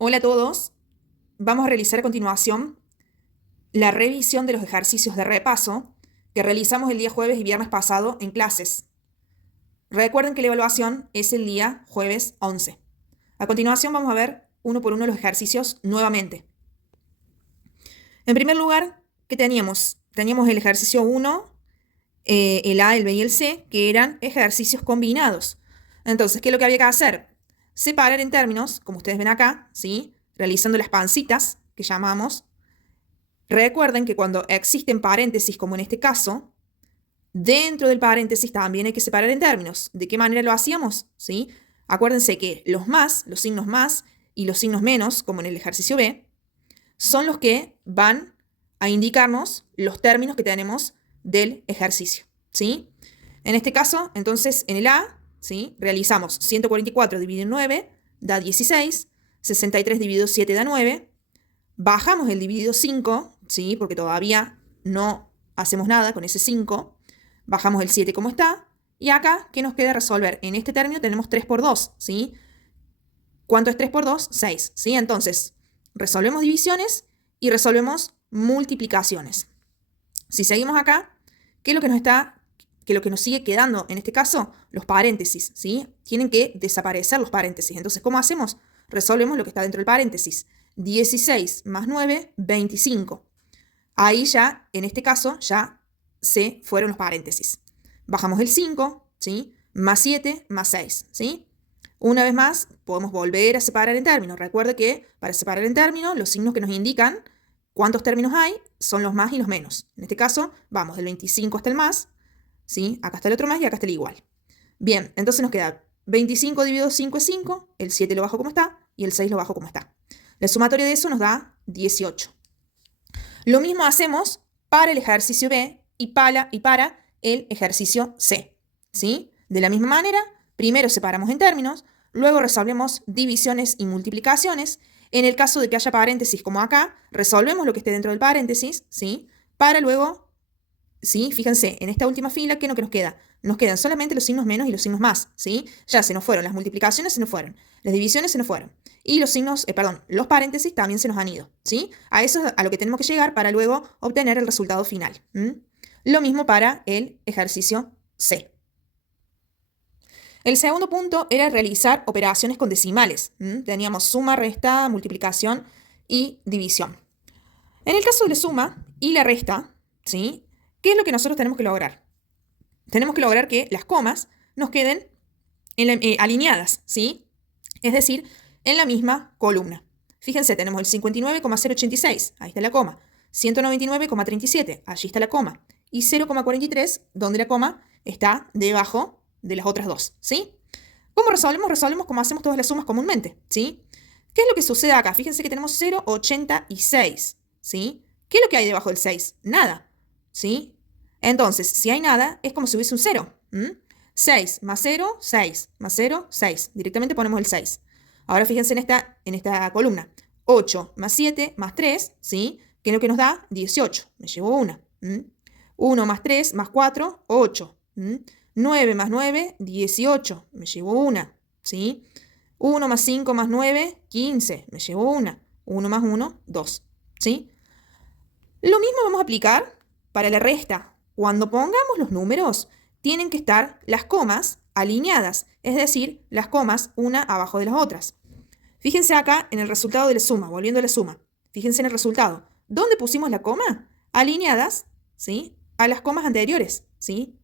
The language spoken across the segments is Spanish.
Hola a todos. Vamos a realizar a continuación la revisión de los ejercicios de repaso que realizamos el día jueves y viernes pasado en clases. Recuerden que la evaluación es el día jueves 11. A continuación vamos a ver uno por uno los ejercicios nuevamente. En primer lugar, ¿qué teníamos? Teníamos el ejercicio 1, el A, el B y el C, que eran ejercicios combinados. Entonces, ¿qué es lo que había que hacer? Separar en términos, como ustedes ven acá, ¿sí? Realizando las pancitas que llamamos. Recuerden que cuando existen paréntesis, como en este caso, dentro del paréntesis también hay que separar en términos. ¿De qué manera lo hacíamos? ¿Sí? Acuérdense que los más, los signos más y los signos menos, como en el ejercicio B, son los que van a indicarnos los términos que tenemos del ejercicio. ¿Sí? En este caso, entonces, en el A, ¿sí? Realizamos 144 dividido en 9 da 16, 63 dividido 7 da 9, bajamos el dividido 5, ¿sí? Porque todavía no hacemos nada con ese 5. Bajamos el 7 como está. Y acá, ¿qué nos queda resolver? En este término tenemos 3 por 2, ¿sí? ¿Cuánto es 3 por 2? 6, ¿sí? Entonces, resolvemos divisiones y resolvemos multiplicaciones. Si seguimos acá, ¿qué es lo que nos está, qué es lo que nos sigue quedando? En este caso, los paréntesis, ¿sí? Tienen que desaparecer los paréntesis. Entonces, ¿cómo hacemos? Resolvemos lo que está dentro del paréntesis. 16 más 9, 25. Ahí ya, en este caso, ya se fueron los paréntesis. Bajamos el 5, ¿sí? Más 7, más 6, ¿sí? Una vez más, podemos volver a separar en términos. Recuerde que para separar en términos, los signos que nos indican cuántos términos hay son los más y los menos. En este caso, vamos del 25 hasta el más, ¿sí? Acá está el otro más y acá está el igual. Bien, entonces nos queda 25 dividido 5 es 5, el 7 lo bajo como está y el 6 lo bajo como está. La sumatoria de eso nos da 18. Lo mismo hacemos para el ejercicio B y para el ejercicio C, ¿sí? De la misma manera, primero separamos en términos, luego resolvemos divisiones y multiplicaciones. En el caso de que haya paréntesis como acá, resolvemos lo que esté dentro del paréntesis, ¿sí? Para luego, ¿sí? Fíjense, en esta última fila, ¿qué es lo que nos queda? Nos quedan solamente los signos menos y los signos más, ¿sí? Ya se nos fueron, las multiplicaciones se nos fueron, las divisiones se nos fueron. Y los signos, los paréntesis también se nos han ido, ¿sí? A eso es a lo que tenemos que llegar para luego obtener el resultado final. Lo mismo para el ejercicio C. El segundo punto era realizar operaciones con decimales. Teníamos suma, resta, multiplicación y división. En el caso de la suma y la resta, ¿sí? ¿Qué es lo que nosotros tenemos que lograr? Tenemos que lograr que las comas nos queden alineadas, ¿sí? Es decir, en la misma columna. Fíjense, tenemos el 59,086, ahí está la coma. 199,37, allí está la coma. Y 0,43, donde la coma está debajo de las otras dos, ¿sí? ¿Cómo resolvemos? Resolvemos como hacemos todas las sumas comúnmente, ¿sí? ¿Qué es lo que sucede acá? Fíjense que tenemos 0,86, ¿sí? ¿Qué es lo que hay debajo del 6? Nada, ¿sí? Entonces, si hay nada, es como si hubiese un 0. 6 más 0, 6 más 0, 6. Directamente ponemos el 6. Ahora fíjense en esta columna. 8 más 7 más 3, ¿sí? ¿Qué es lo que nos da? 18. Me llevo una. 1 más 3 más 4, 8. 9 más 9, 18. Me llevo una. ¿Sí? 1 más 5 más 9, 15. Me llevo una. 1 más 1, 2. ¿Sí? Lo mismo vamos a aplicar para la resta. Cuando pongamos los números, tienen que estar las comas alineadas, es decir, las comas una abajo de las otras. Fíjense acá en el resultado de la suma, volviendo a la suma. Fíjense en el resultado. ¿Dónde pusimos la coma? Alineadas, ¿sí? A las comas anteriores, ¿sí?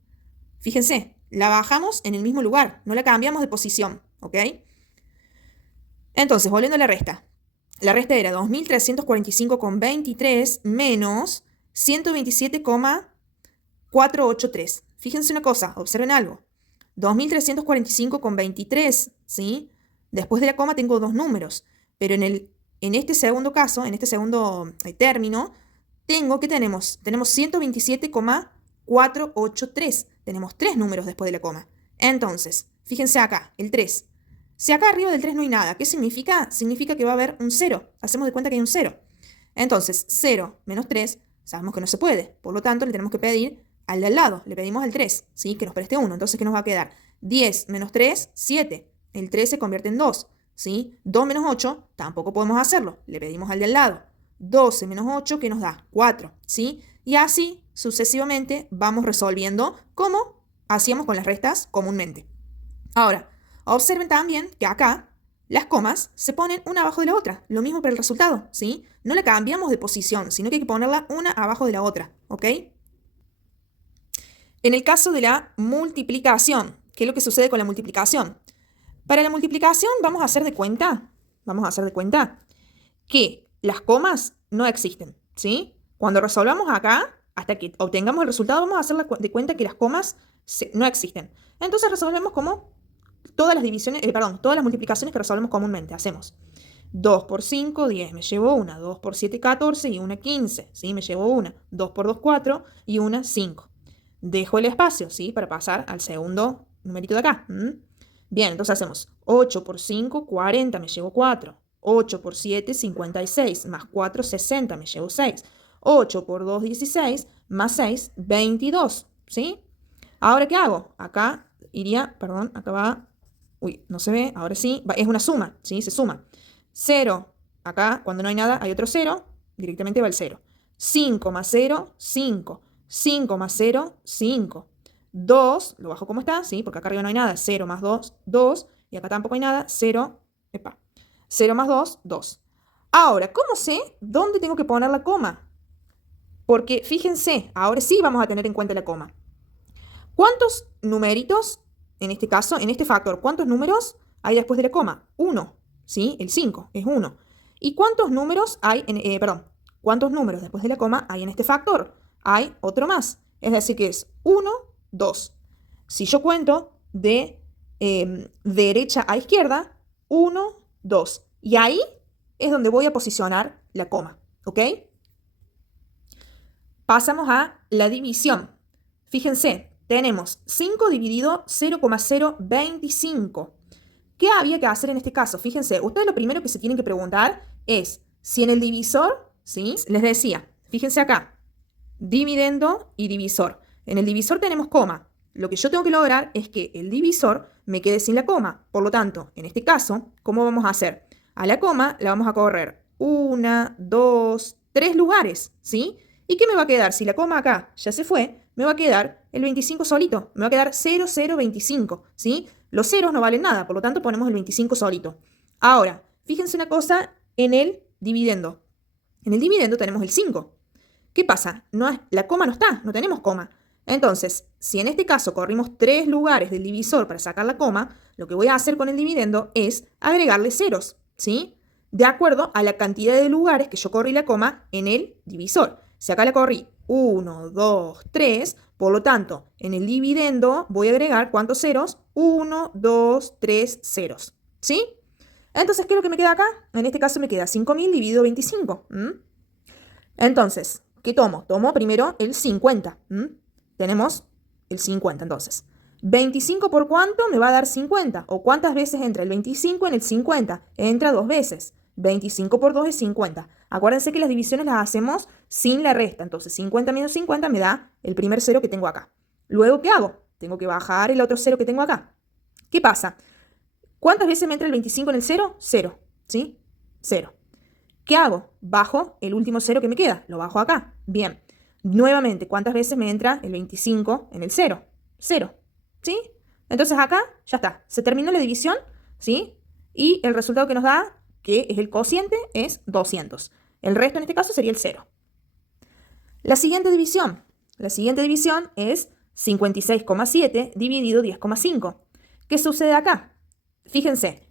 Fíjense, la bajamos en el mismo lugar, no la cambiamos de posición, ¿ok? Entonces, volviendo a la resta. La resta era 2.345,23 menos 127,483. Fíjense una cosa, observen algo. 2.345,23, ¿sí? Después de la coma tengo dos números, pero en este segundo caso, en este segundo término, tenemos 127,483. Tenemos tres números después de la coma. Entonces, fíjense acá, el 3. Si acá arriba del 3 no hay nada, ¿qué significa? Significa que va a haber un 0. Hacemos de cuenta que hay un 0. Entonces, 0 menos 3, sabemos que no se puede. Por lo tanto, le tenemos que pedir al de al lado. Le pedimos al 3, ¿sí? Que nos preste 1. Entonces, ¿qué nos va a quedar? 10 menos 3, 7. El 3 se convierte en 2. ¿sí? 2 menos 8, tampoco podemos hacerlo. Le pedimos al de al lado. 12 menos 8, ¿qué nos da? 4, ¿sí? Y así, sucesivamente, vamos resolviendo como hacíamos con las restas comúnmente. Ahora, observen también que acá las comas se ponen una abajo de la otra. Lo mismo para el resultado, ¿sí? No la cambiamos de posición, sino que hay que ponerla una abajo de la otra, ¿ok? En el caso de la multiplicación, ¿qué es lo que sucede con la multiplicación? Para la multiplicación vamos a hacer de cuenta que las comas no existen, ¿sí? Cuando resolvamos acá, hasta que obtengamos el resultado, vamos a hacer de cuenta que las comas no existen. Entonces resolvemos como todas las divisiones, todas las multiplicaciones que resolvemos comúnmente. Hacemos 2 por 5, 10, me llevo una. 2 por 7, 14 y una 15, ¿sí? Me llevo una. 2 por 2, 4 y una 5. Dejo el espacio, ¿sí? Para pasar al segundo numerito de acá. Bien, entonces hacemos 8 por 5, 40, me llevo 4. 8 por 7, 56, más 4, 60, me llevo 6. 8 por 2, 16, más 6, 22, ¿sí? Ahora, ¿qué hago? Acá iría, acá va, no se ve, ahora sí, es una suma, ¿sí? Se suma. 0, acá cuando no hay nada hay otro 0, directamente va el 0. 5 más 0, 5. 5 más 0, 5. 2, lo bajo como está, ¿sí? Porque acá arriba no hay nada. 0 más 2, 2. Y acá tampoco hay nada. 0, 0 más 2, 2. Ahora, ¿cómo sé dónde tengo que poner la coma? Porque fíjense, ahora sí vamos a tener en cuenta la coma. ¿Cuántos numeritos, en este caso, en este factor, cuántos números hay después de la coma? 1, ¿sí? El 5 es 1. ¿Y cuántos números hay, cuántos números después de la coma hay en este factor? Hay otro más. Es decir, que es 1, 2. Si yo cuento de derecha a izquierda, 1, 2. Y ahí es donde voy a posicionar la coma, ¿ok? Pasamos a la división. Fíjense, tenemos 5 dividido 0,025. ¿Qué había que hacer en este caso? Fíjense, ustedes lo primero que se tienen que preguntar es si en el divisor, ¿sí? Les decía, fíjense acá, dividendo y divisor. En el divisor tenemos coma. Lo que yo tengo que lograr es que el divisor me quede sin la coma. Por lo tanto, en este caso, ¿cómo vamos a hacer? A la coma la vamos a correr 1, 2, 3 lugares, ¿sí? ¿Y qué me va a quedar? Si la coma acá ya se fue, me va a quedar el 25 solito. Me va a quedar 0, 0, 25, ¿sí? Los ceros no valen nada, por lo tanto ponemos el 25 solito. Ahora, fíjense una cosa en el dividendo. En el dividendo tenemos el 5. ¿Qué pasa? La coma no está, no tenemos coma. Entonces, si en este caso corrimos 3 lugares del divisor para sacar la coma, lo que voy a hacer con el dividendo es agregarle ceros, ¿sí? De acuerdo a la cantidad de lugares que yo corrí la coma en el divisor. Si acá la corrí 1, 2, 3, por lo tanto, en el dividendo voy a agregar ¿cuántos ceros? 1, 2, 3 ceros, ¿sí? Entonces, ¿qué es lo que me queda acá? En este caso me queda 5.000 dividido 25. Entonces, ¿qué tomo? Tomo primero el 50. Tenemos el 50, entonces. 25 por cuánto me va a dar 50. ¿O cuántas veces entra el 25 en el 50? Entra 2 veces. 25 por 2 es 50. Acuérdense que las divisiones las hacemos sin la resta. Entonces, 50 menos 50 me da el primer cero que tengo acá. Luego, ¿qué hago? Tengo que bajar el otro cero que tengo acá. ¿Qué pasa? ¿Cuántas veces me entra el 25 en el 0? 0. ¿Sí? 0. ¿Qué hago? Bajo el último cero que me queda. Lo bajo acá. Bien. Nuevamente, ¿cuántas veces me entra el 25 en el 0? 0. ¿Sí? Entonces acá ya está. Se terminó la división, ¿sí? Y el resultado que nos da, que es el cociente, es 200. El resto en este caso sería el 0. La siguiente división. La siguiente división es 56,7 dividido 10,5. ¿Qué sucede acá? Fíjense,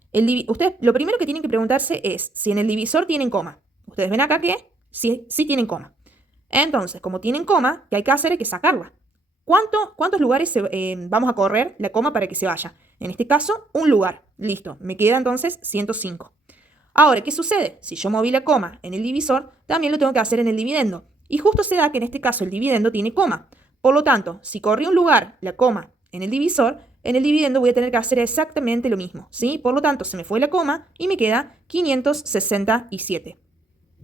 ustedes lo primero que tienen que preguntarse es si en el divisor tienen coma. Ustedes ven acá que sí tienen coma. Entonces, como tienen coma, ¿qué hay que hacer? Hay que sacarla. ¿Cuántos lugares vamos a correr la coma para que se vaya? En este caso, un lugar. Listo, me queda entonces 105. Ahora, ¿qué sucede? Si yo moví la coma en el divisor, también lo tengo que hacer en el dividendo. Y justo se da que en este caso el dividendo tiene coma. Por lo tanto, si corrí un lugar la coma en el divisor, en el dividendo voy a tener que hacer exactamente lo mismo, ¿sí? Por lo tanto, se me fue la coma y me queda 567.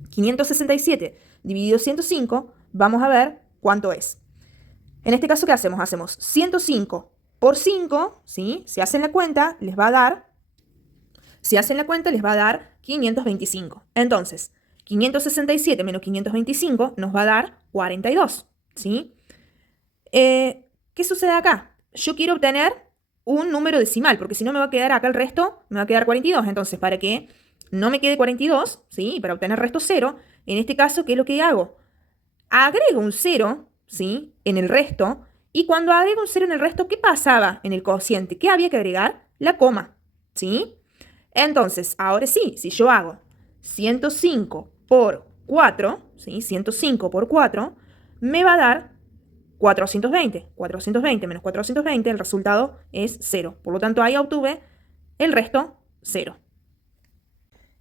567 dividido 105, vamos a ver cuánto es. En este caso, ¿qué hacemos? Hacemos 105 por 5, ¿sí? Si hacen la cuenta, les va a dar Si hacen la cuenta, les va a dar 525. Entonces, 567 menos 525 nos va a dar 42, ¿sí? ¿Qué sucede acá? Yo quiero obtener un número decimal, porque si no me va a quedar acá el resto, me va a quedar 42. Entonces, para que no me quede 42, ¿sí? Para obtener resto 0, en este caso, ¿qué es lo que hago? Agrego un 0, ¿sí? En el resto, y cuando agrego un 0 en el resto, ¿qué pasaba en el cociente? ¿Qué había que agregar? La coma, ¿sí? Entonces, ahora sí, si yo hago 105 por 4, ¿sí? 105 por 4, me va a dar 420. 420 menos 420, el resultado es 0. Por lo tanto, ahí obtuve el resto 0.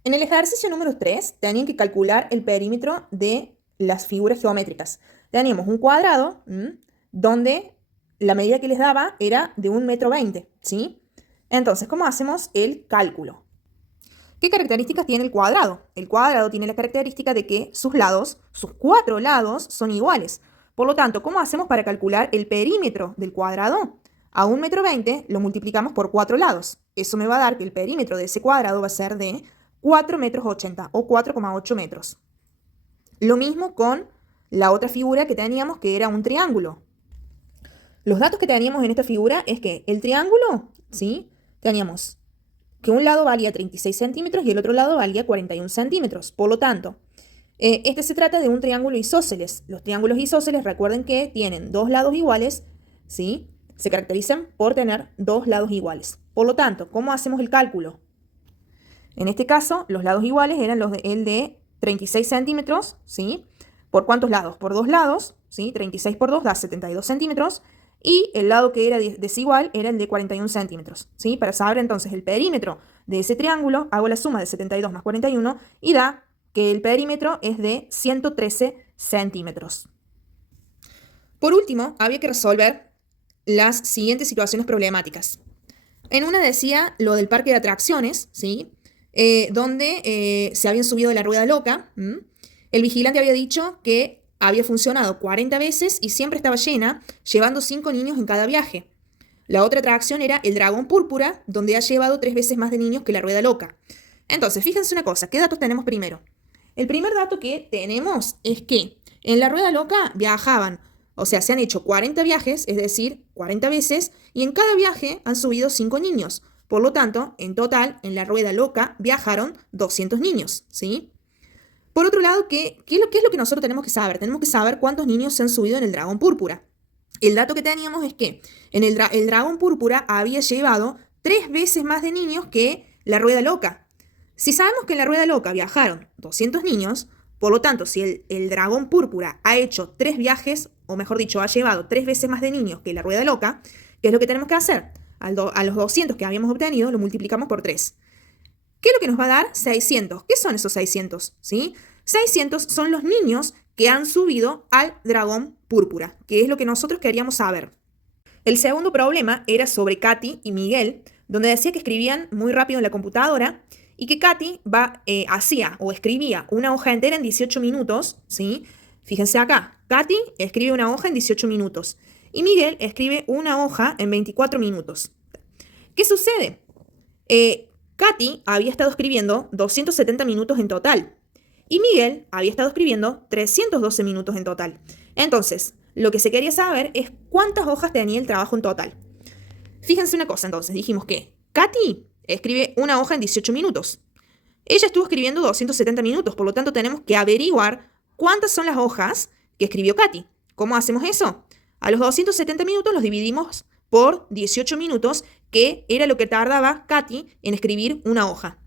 En el ejercicio número 3, tenían que calcular el perímetro de las figuras geométricas. Teníamos un cuadrado donde la medida que les daba era de 1,20 m, ¿sí? Entonces, ¿cómo hacemos el cálculo? ¿Qué características tiene el cuadrado? El cuadrado tiene la característica de que sus lados, sus 4 lados, son iguales. Por lo tanto, ¿cómo hacemos para calcular el perímetro del cuadrado? A 1,20 m lo multiplicamos por 4 lados. Eso me va a dar que el perímetro de ese cuadrado va a ser de 4,80 m o 4,8 metros. Lo mismo con la otra figura que teníamos, que era un triángulo. Los datos que teníamos en esta figura es que el triángulo, ¿sí? Teníamos que un lado valía 36 centímetros y el otro lado valía 41 centímetros. Por lo tanto, este se trata de un triángulo isósceles. Los triángulos isósceles, recuerden que tienen dos lados iguales, ¿sí? Se caracterizan por tener dos lados iguales. Por lo tanto, ¿cómo hacemos el cálculo? En este caso, los lados iguales eran el de 36 centímetros, ¿sí? ¿Por cuántos lados? Por dos lados, ¿sí? 36 por 2 da 72 centímetros. Y el lado que era desigual era el de 41 centímetros, ¿sí? Para saber entonces el perímetro de ese triángulo, hago la suma de 72 más 41 y da que el perímetro es de 113 centímetros. Por último, había que resolver las siguientes situaciones problemáticas. En una decía lo del parque de atracciones, ¿sí? Donde se habían subido de la rueda loca. El vigilante había dicho que había funcionado 40 veces y siempre estaba llena, llevando 5 niños en cada viaje. La otra atracción era el dragón púrpura, donde ha llevado 3 veces más de niños que la rueda loca. Entonces, fíjense una cosa, ¿qué datos tenemos primero? El primer dato que tenemos es que en la rueda loca viajaban, o sea, se han hecho 40 viajes, es decir, 40 veces, y en cada viaje han subido 5 niños. Por lo tanto, en total, en la rueda loca viajaron 200 niños, ¿sí? Por otro lado, ¿qué es lo que nosotros tenemos que saber? Tenemos que saber cuántos niños se han subido en el dragón púrpura. El dato que teníamos es que en el dragón púrpura había llevado 3 veces más de niños que la rueda loca. Si sabemos que en la rueda loca viajaron 200 niños, por lo tanto, si el dragón púrpura ha hecho 3 viajes, o mejor dicho, ha llevado 3 veces más de niños que la rueda loca, ¿qué es lo que tenemos que hacer? A los 200 que habíamos obtenido lo multiplicamos por 3. ¿Qué es lo que nos va a dar? 600. ¿Qué son esos 600? ¿Sí? 600 son los niños que han subido al dragón púrpura, que es lo que nosotros queríamos saber. El segundo problema era sobre Katy y Miguel, donde decía que escribían muy rápido en la computadora y que Katy hacía o escribía una hoja entera en 18 minutos, ¿sí? Fíjense acá, Katy escribe una hoja en 18 minutos y Miguel escribe una hoja en 24 minutos. ¿Qué sucede? Katy había estado escribiendo 270 minutos en total y Miguel había estado escribiendo 312 minutos en total. Entonces, lo que se quería saber es cuántas hojas tenía el trabajo en total. Fíjense una cosa, entonces, dijimos que Katy escribe una hoja en 18 minutos. Ella estuvo escribiendo 270 minutos, por lo tanto tenemos que averiguar cuántas son las hojas que escribió Katy. ¿Cómo hacemos eso? A los 270 minutos los dividimos por 18 minutos, que era lo que tardaba Katy en escribir una hoja.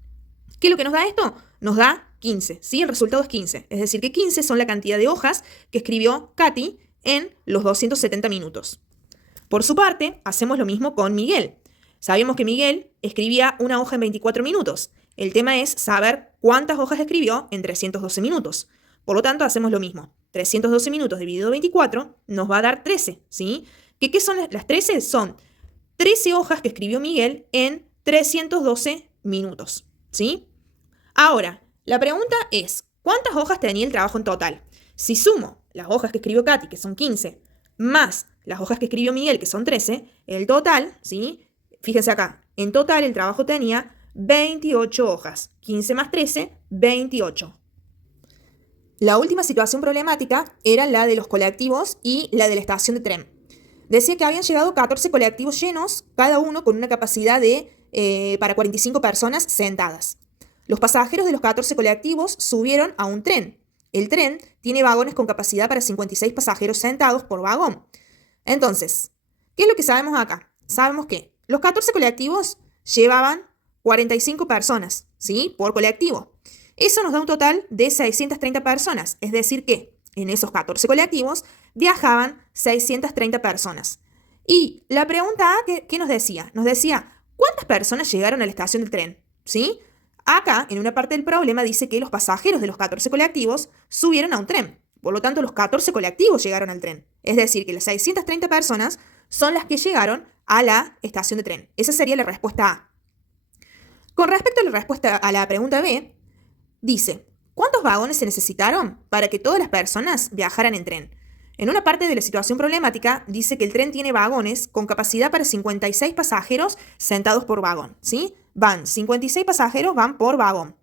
¿Qué es lo que nos da esto? Nos da 15, ¿sí? El resultado es 15. Es decir, que 15 son la cantidad de hojas que escribió Katy en los 270 minutos. Por su parte, hacemos lo mismo con Miguel. Sabemos que Miguel escribía una hoja en 24 minutos. El tema es saber cuántas hojas escribió en 312 minutos. Por lo tanto, hacemos lo mismo. 312 minutos dividido 24 nos va a dar 13, ¿sí? ¿Qué son las 13? Son 13 hojas que escribió Miguel en 312 minutos, ¿sí? Ahora, la pregunta es, ¿cuántas hojas tenía el trabajo en total? Si sumo las hojas que escribió Katy, que son 15, más las hojas que escribió Miguel, que son 13, el total, ¿sí? Fíjense acá, en total el trabajo tenía 28 hojas. 15 más 13, 28. La última situación problemática era la de los colectivos y la de la estación de tren. Decía que habían llegado 14 colectivos llenos, cada uno con una capacidad para 45 personas sentadas. Los pasajeros de los 14 colectivos subieron a un tren. El tren tiene vagones con capacidad para 56 pasajeros sentados por vagón. Entonces, ¿qué es lo que sabemos acá? Sabemos que los 14 colectivos llevaban 45 personas, ¿sí? Por colectivo. Eso nos da un total de 630 personas, es decir que en esos 14 colectivos viajaban 630 personas. Y la pregunta A, ¿qué nos decía? Nos decía, ¿cuántas personas llegaron a la estación del tren? ¿Sí? Acá, en una parte del problema, dice que los pasajeros de los 14 colectivos subieron a un tren. Por lo tanto, los 14 colectivos llegaron al tren. Es decir, que las 630 personas son las que llegaron a la estación de tren. Esa sería la respuesta A. Con respecto a la respuesta a la pregunta B, dice, ¿cuántos vagones se necesitaron para que todas las personas viajaran en tren? En una parte de la situación problemática dice que el tren tiene vagones con capacidad para 56 pasajeros sentados por vagón, ¿sí? 56 pasajeros van por vagón.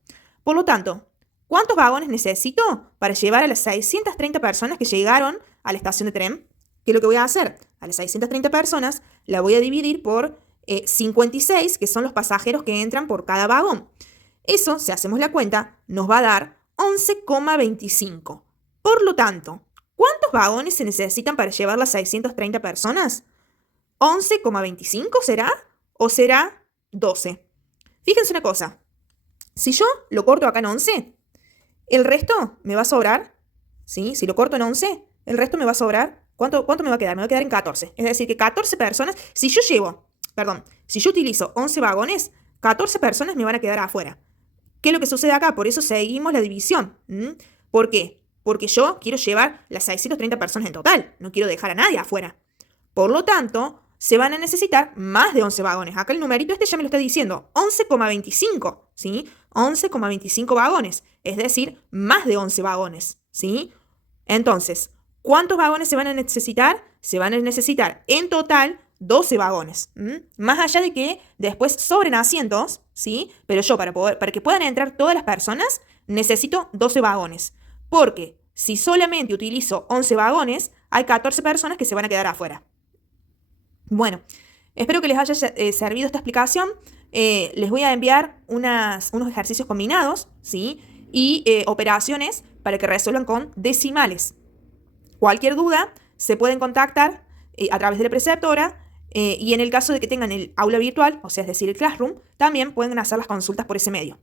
Por lo tanto, ¿cuántos vagones necesito para llevar a las 630 personas que llegaron a la estación de tren? ¿Qué es lo que voy a hacer? A las 630 personas la voy a dividir por 56, que son los pasajeros que entran por cada vagón. Eso, si hacemos la cuenta, nos va a dar 11,25. Por lo tanto, ¿cuántos vagones se necesitan para llevar las 630 personas? ¿11,25 será? ¿O será 12? Fíjense una cosa. Si yo lo corto acá en 11, el resto me va a sobrar. ¿Sí? Si lo corto en 11, el resto me va a sobrar. ¿Cuánto me va a quedar? Me va a quedar en 14. Es decir, que 14 personas, si yo utilizo 11 vagones, 14 personas me van a quedar afuera. ¿Qué es lo que sucede acá? Por eso seguimos la división. ¿Por qué? Porque yo quiero llevar las 630 personas en total. No quiero dejar a nadie afuera. Por lo tanto, se van a necesitar más de 11 vagones. Acá el numerito ya me lo está diciendo. 11,25, ¿sí? 11,25 vagones. Es decir, más de 11 vagones, ¿sí? Entonces, ¿cuántos vagones se van a necesitar? Se van a necesitar en total 12 vagones. Más allá de que después sobren asientos, ¿sí? Pero yo para que puedan entrar todas las personas, necesito 12 vagones. Porque si solamente utilizo 11 vagones, hay 14 personas que se van a quedar afuera. Bueno, espero que les haya servido esta explicación. Les voy a enviar unos ejercicios combinados, ¿sí? Y operaciones para que resuelvan con decimales. Cualquier duda se pueden contactar a través de la preceptora y en el caso de que tengan el aula virtual, o sea, es decir, el Classroom, también pueden hacer las consultas por ese medio.